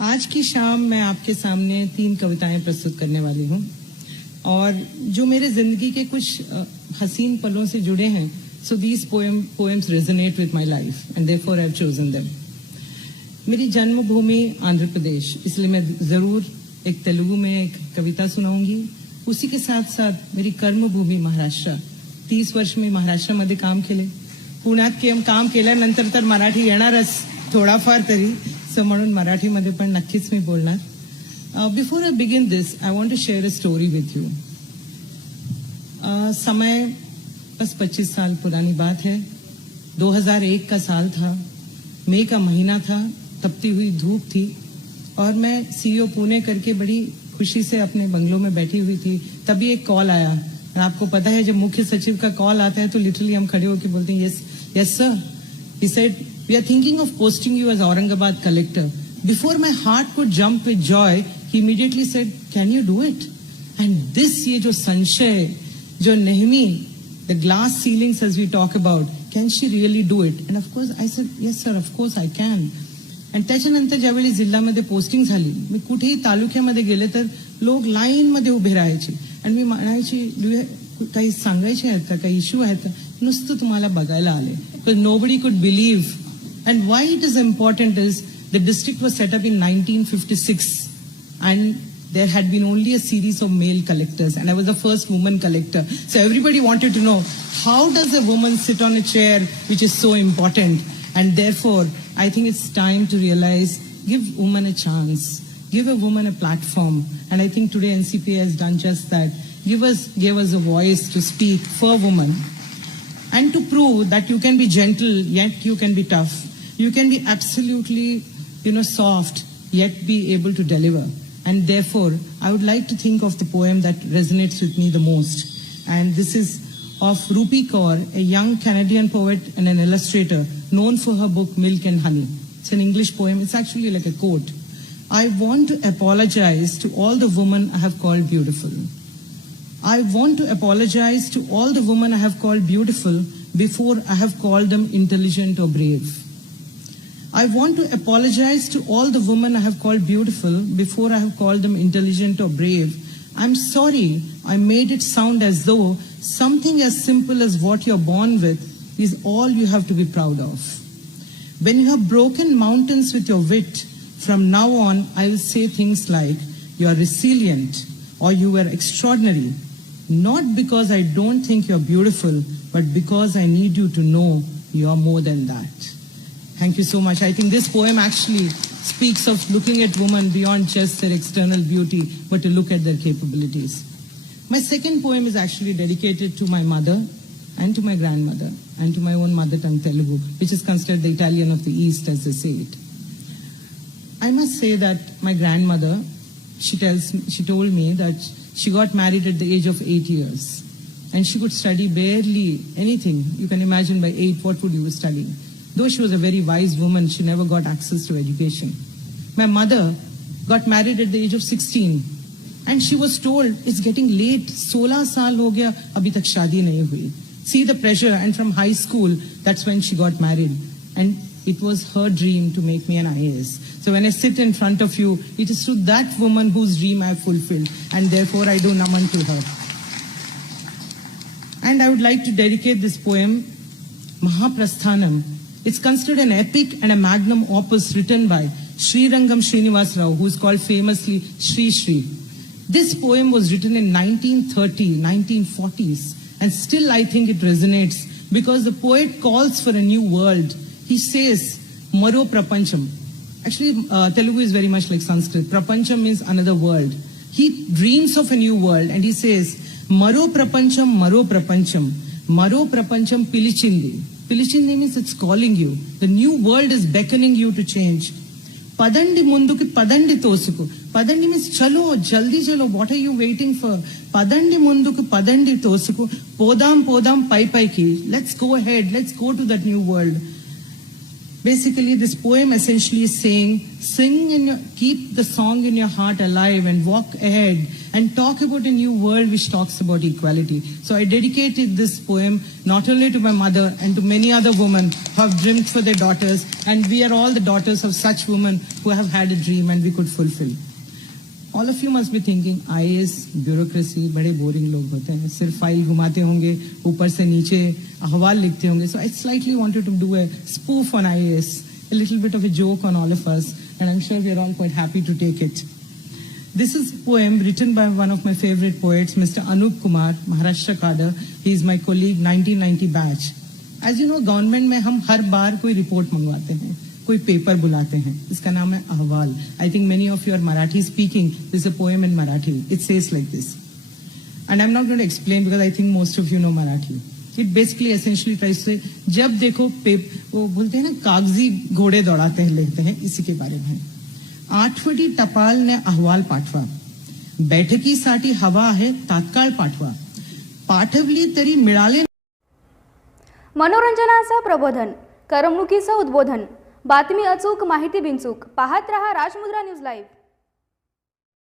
आज की शाम मैं आपके सामने 3 कविताएं प्रस्तुत करने वाली हूं और जो मेरे जिंदगी के कुछ हसीन पलों से जुड़े हैं. So these poems resonate with my life and therefore I've chosen them. मेरी जन्मभूमि आंध्र प्रदेश, इसलिए मैं जरूर एक तेलुगु में एक कविता सुनाऊंगी. उसी के साथ साथ मेरी कर्मभूमी महाराष्ट्र, 30 वर्ष मी महाराष्ट्रामध्ये काम केले. पुण्यात काम केल्यानंतर तर मराठी येणारच थोडाफार तरी, सो म्हणून मराठीमध्ये पण नक्कीच मी बोलणार. Before I begin this I want to share a story with you. समय बस 25 साल पुरानी बात है. 2001 का साल था, मई का महीना था, तपती हुई धूप थी और मैं सीईओ पुणे करके बड़ी खुशी से अपने बंगलों में बैठी हुई थी. तभी एक कॉल आया. आपको पता है जब मुख्य सचिव का कॉल आता है तो लिटरली हम खड़े होकर बोलते हैं yes sir. He said we are thinking of posting you as Aurangabad collector. Before my heart could jump with joy he immediately said can you do it. And this, ये जो संशय जो नेहमी the glass ceilings as we talk about, can she really do it? And of course I said yes sir, of course I can. And त्याच्यानंतर ज्यावेळी जिल्ह्यामध्ये posting झाली, मी कुठेही तालुक्यामध्ये गेले तर लोक लाईन मध्ये उभे राहायचे आणि मी म्हणायची काही सांगायचे आहेत का, काही इश्यू आहेत का. नुसतं तुम्हाला बघायला आले. Because nobody could believe. And why it is important is the district was set up in 1956 and there had been only a series of male collectors and I was the first woman collector. So everybody wanted to know, how does a woman sit on a chair which is so important? And therefore, I think it's time to realize, give women a chance, give a woman a platform. And I think today NCPA has done just that. Gave us a voice to speak for women and to prove that you can be gentle, yet you can be tough. You can be absolutely, soft, yet be able to deliver. And therefore, I would like to think of the poem that resonates with me the most. And this is of Rupi Kaur, a young Canadian poet and an illustrator known for her book Milk and Honey. It's an English poem. It's actually like a quote. I want to apologize to all the women I have called beautiful. I want to apologize to all the women I have called beautiful before I have called them intelligent or brave. I want to apologize to all the women I have called beautiful before I have called them intelligent or brave. I'm sorry I made it sound as though something as simple as what you're born with is all you have to be proud of. When you have broken mountains with your wit, from now on I will say things like, you are resilient or you were extraordinary. Not because I don't think you're beautiful, but because I need you to know you're more than that. Thank you so much. I think this poem actually speaks of looking at women beyond just their external beauty, but to look at their capabilities. My second poem is actually dedicated to my mother and to my grandmother and to my own mother tongue Telugu, which is considered the Italian of the East, as they say it. I must say that my grandmother, she told me that she got married at the age of 8 years and she could study barely anything. You can imagine by 8, what would you be studying? Though she was a very wise woman, she never got access to education. My mother got married at the age of 16 and she was told, it's getting late, 16 saal ho gaya, abhi tak shaadi nahi hui. See the pressure, and from high school, that's when she got married. And it was her dream to make me an IAS. So when I sit in front of you, it is to that woman whose dream I have fulfilled, and therefore I do naman to her. And I would like to dedicate this poem, Mahaprasthanam. It's considered an epic and a magnum opus written by Srirangam Srinivas Rao, who is called famously Sri Sri. This poem was written in 1930, 1940s, and still I think it resonates because the poet calls for a new world. He says, Maro Prapancham. Actually, Telugu is very much like Sanskrit. Prapancham means another world. He dreams of a new world and he says, Maro Prapancham, Maro Prapancham. Maro Prapancham Pilichindi. Pilichindi means it's calling you. The new world is beckoning you to change. Padandi munduki padandi tosuku. Padandi means chalo, jaldi chalo. What are you waiting for? Padandi munduku padandi tosuku. Podam pai ki. Let's go ahead. Let's go to that new world. Basically, this poem essentially is saying, keep the song in your heart alive and walk ahead. and talk about a new world which talks about equality. So I dedicated this poem not only to my mother and to many other women who have dreamed for their daughters, and we are all the daughters of such women who have had a dream and we could fulfill. All of you must be thinking, IAS bureaucracy बड़े boring लोग होते हैं, सिर्फ file घुमाते होंगे, ऊपर से नीचे अहवाल लिखते होंगे. So I slightly wanted to do a spoof on IAS, a little bit of a joke on all of us, and I'm sure we are all quite happy to take it. This is a poem written by one of my favorite poets, Mr. Anup Kumar, Maharashtra cadre. He is my colleague, 1990 batch. As you know, government में हम हर बार कोई report मंगवाते हैं, कोई paper बुलाते हैं. इसका नाम है Ahwal. I think many of you are Marathi speaking. This a poem in Marathi. It says like this, and I am not going to explain because I think most of you know Marathi. It basically essentially tries say, जब देखो वो बोलते हैं ना, कागजी घोड़े दौड़ाते हैं, लेते हैं, इसी के बारे में. आठवडी टपाल ने अहवाल पाठवा, बैठकीसाठी हवा आहे तात्काळ पाठवा, पाठवली तरी मिळाले. मनोरंजनाचं प्रबोधन, करमणुकीचं उद्बोधन, बातमी अचूक, माहिती बिनचूक. पाहत रहा राजमुद्रा न्यूज लाईव्ह.